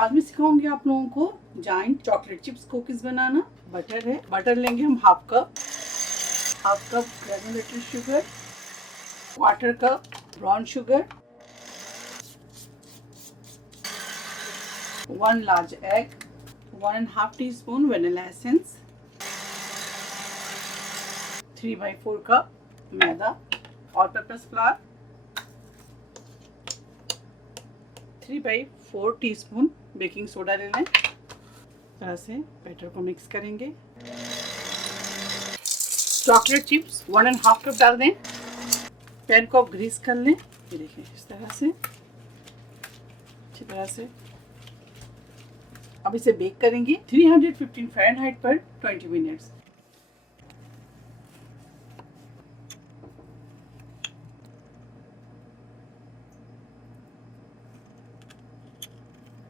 आज मैं सिखाऊंगी आप लोगों को जायंट चॉकलेट चिप्स कुकीज बनाना। बटर है, बटर लेंगे हम half cup granulated sugar, quarter cup brown sugar, 1 large egg, 1.5 teaspoon vanilla essence, 3/4 cup मैदा, all purpose flower, 3/4 teaspoon baking soda ले लें। तरह से बैटर को मिक्स करेंगे। चॉकलेट चिप्स 1.5 कप डाल दें। पैन को आप ग्रीस कर लें। ये देखिए इस तरह से अच्छी तरह से। अब इसे बेक करेंगे 315 फ़ारेनहाइट पर 20 मिनट्स।